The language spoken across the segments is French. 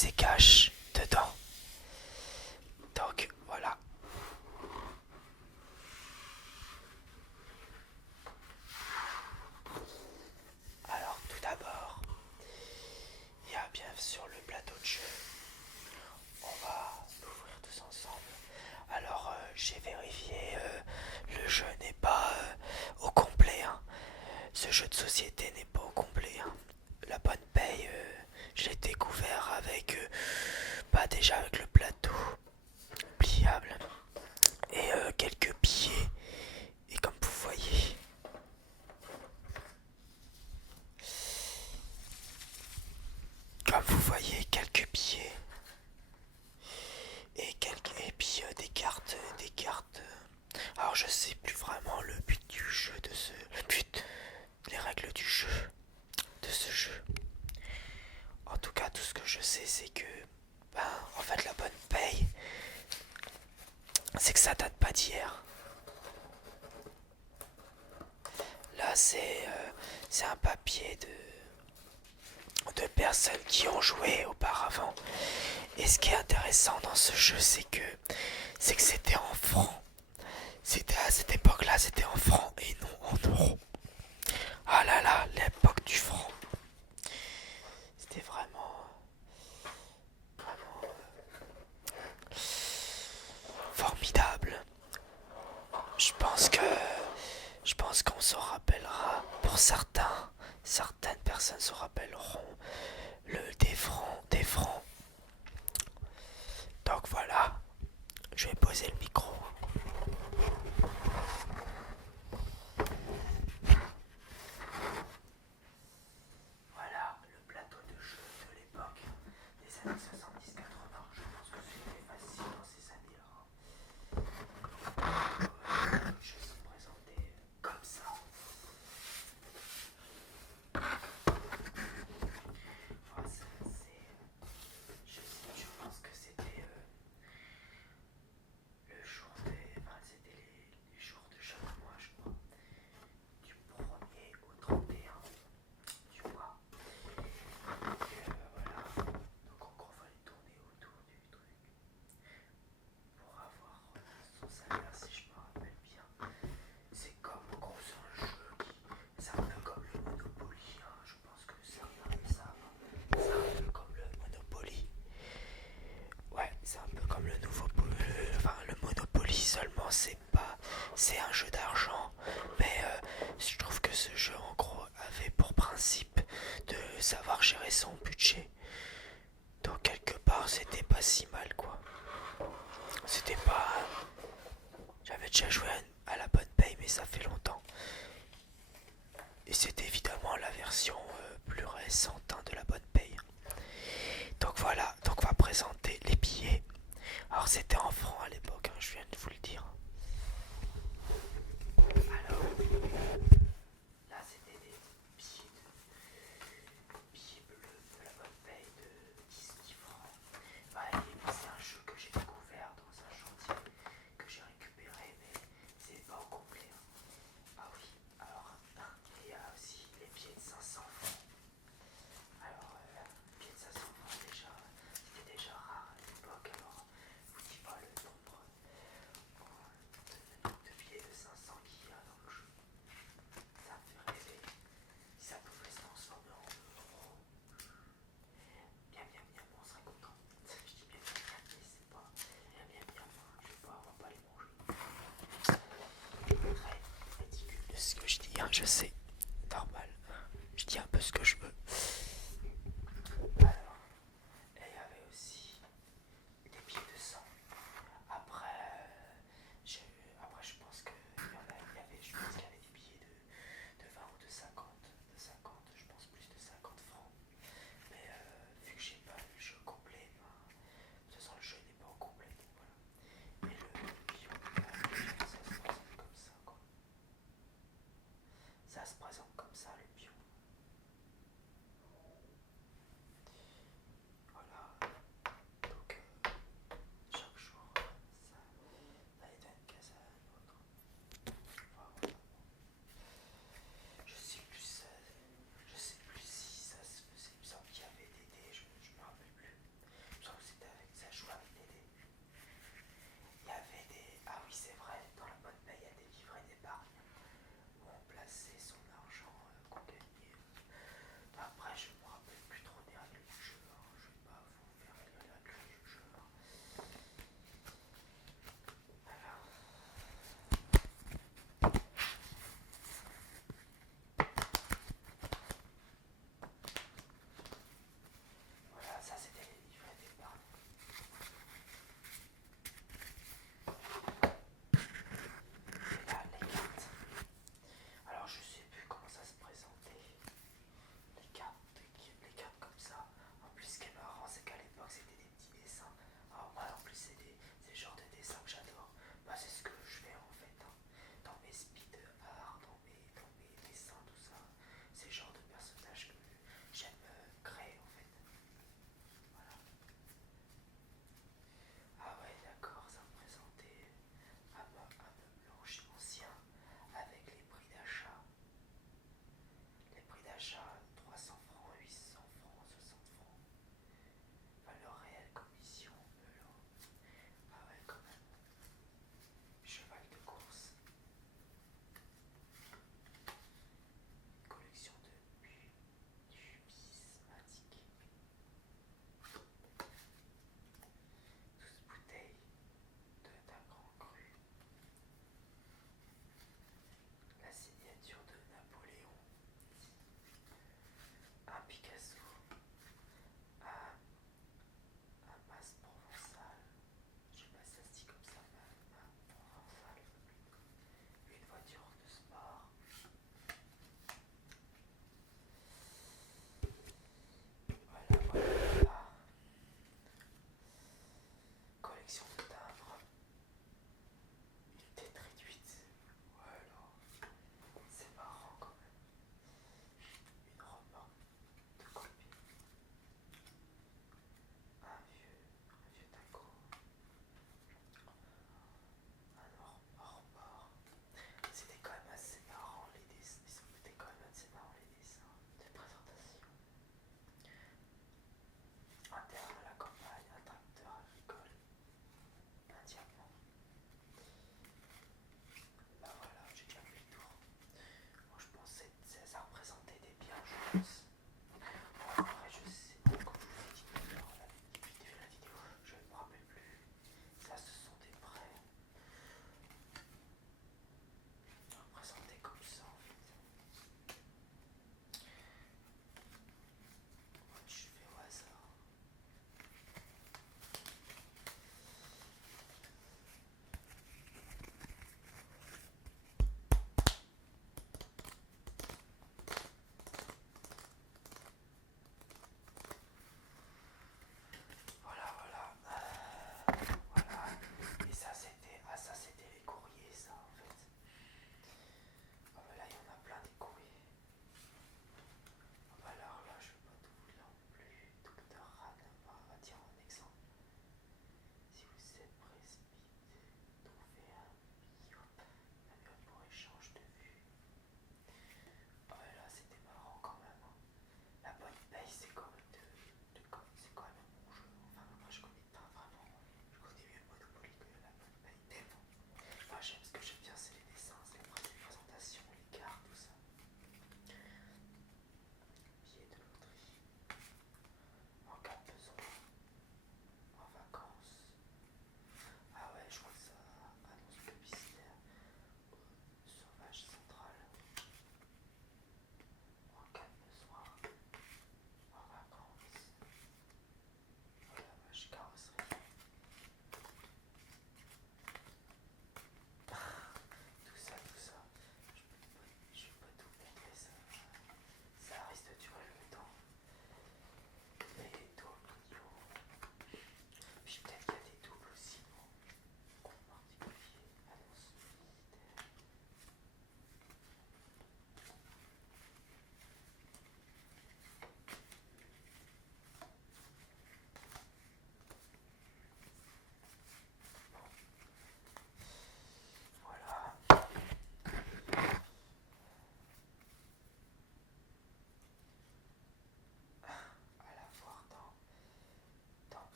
se cache dedans. Donc voilà. Alors tout d'abord, il y a bien sur le plateau de jeu. On va l'ouvrir tous ensemble. Alors j'ai vérifié, le jeu n'est pas au complet. Hein. Ce jeu de société n'est pas au complet. Hein. La bonne paye, je l'ai découvert avec, déjà avec le plateau pliable et quelques billets. Et comme vous voyez, quelques billets et puis des cartes. Alors je sais plus vraiment le but du jeu le but, les règles du jeu de ce jeu. En tout cas, tout ce que je sais, c'est que, en fait, la bonne paye, c'est que ça date pas d'hier. Là, c'est un papier de personnes qui ont joué auparavant. Et ce qui est intéressant dans ce jeu, c'est que c'était en francs. C'était à cette époque-là, c'était en francs et non en euros. Ah là là, l'époque du franc. C'était vraiment formidable. Je pense que je pense qu'on s'en rappellera. Pour certaines personnes s'en rappelleront des francs. Donc voilà, je vais poser le micro. Voilà le plateau de jeu de l'époque des années 70-80. Je pense que c'était facile dans ces années-là. Je vais me présenter comme ça. Voilà, je pense que c'était c'était les jours de chaque mois, je crois. Du 1er au 31 du mois. Et voilà. Donc en gros, il fallait tourner autour du truc pour avoir son salaire, si je me rappelle bien. C'est comme, en gros, c'est un jeu c'est un peu comme le Monopoly. Hein. Je pense que certains le savent. C'est un peu comme le Monopoly. Ouais, c'est un peu comme le Monopoly, seulement c'est un jeu d'argent, mais je trouve que ce jeu en gros avait pour principe de savoir gérer son budget. Donc quelque part c'était pas si mal quoi. C'était pas, j'avais déjà joué à la bonne paye mais ça fait longtemps. Et c'était évidemment la version plus récente de la bonne paye. Donc voilà, donc on va présenter les billets. Alors c'était en francs à l'époque, hein, je viens de vous le dire. Alors, là c'était des billets bleus de la bonne paye de 10 francs. Ouais, c'est un jeu que j'ai découvert dans un chantier que j'ai récupéré, mais c'est pas au complet. Hein. Ah oui, alors il y a aussi les billets de 500 francs. Alors, les billets de 500 francs c'était déjà rare à l'époque, alors je vous dis pas le nombre de billets de 500 qu'il y a dans le jeu. Ça me fait rêver. Si ça pouvait se transformer en euros, bien, on serait content. Je dis bien, mais c'est pas bien, on va pas les manger. Très ridicule de ce que je dis, hein, je sais. Normal. Je dis un peu ce que je veux. Alors, et il y avait aussi des billets de 100. Après, je pense que je pense qu'il y avait des billets de 20 ou de 50, je pense plus de 50 francs. Mais vu que j'ai pas le jeu complet, de toute façon le jeu n'est pas au complet. Voilà. Et le pion, ça se présente comme ça, quoi. Ça se présente comme ça, le pion.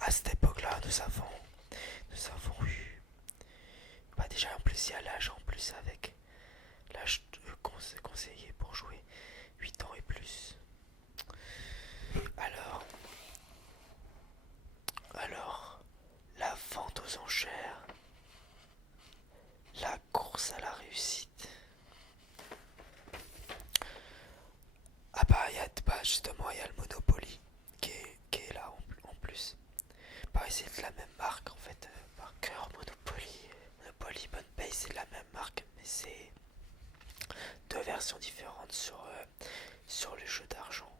à cette époque-là, nous avons eu, bah déjà en plus il y a l'âge en plus avec l'âge conseillé pour jouer 8 ans et plus. Alors, alors, la vente aux enchères, la course à la réussite. Ah bah, justement, il y a le Monopoly qui est là en plus. Pareil, c'est de la même marque en fait. Parker, Monopoly, Bonpay, c'est de la même marque, mais c'est deux versions différentes sur les jeux d'argent.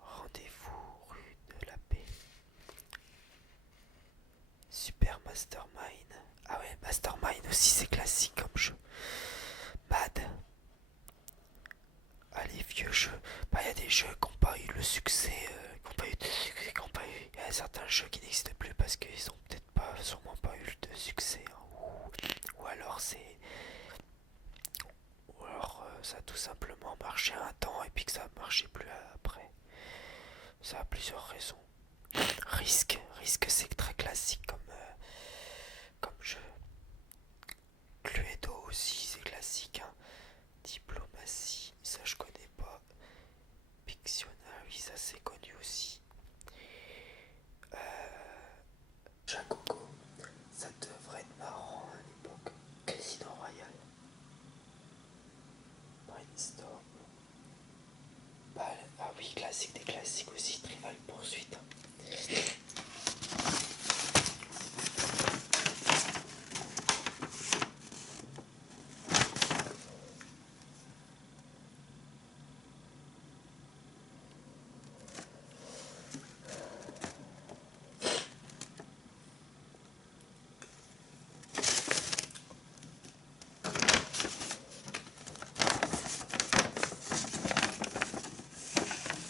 Rendez-vous rue de la Paix. Super Mastermind. Ah ouais, Mastermind aussi c'est classique comme jeu. Mad. Ah, les vieux jeux. Bah, il y a des jeux qui n'ont pas eu le succès, qui n'ont pas eu de succès, qui n'ont pas eu. Il y a certains jeux qui n'existent plus parce qu'ils ont peut-être pas, sûrement pas eu de succès. Hein. Ou alors c'est. Ou alors ça a tout simplement marché un temps et puis que ça a marché plus après. Ça a plusieurs raisons. Risque c'est très classique comme jeu. Cluedo aussi c'est classique. Hein. Diplomatie, ça je connais pas. Pictionary, ça c'est connu aussi. Jacoco, ça devrait être marrant à l'époque. Casino Royale. Brainstorm. Bah, ah oui, classique des classiques aussi, Trivial Poursuite.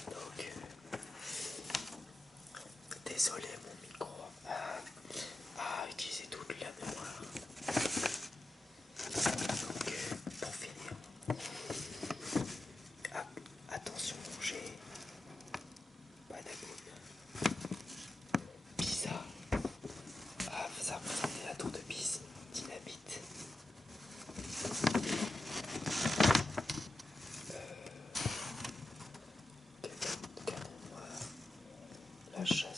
Donc, désolé, mon micro a utilisé toute la mémoire. Donc, pour finir, attention, j'ai Badaboum, Pisa, ça représentait la tour de Pise, Dynamite, Canon noir, la chasse.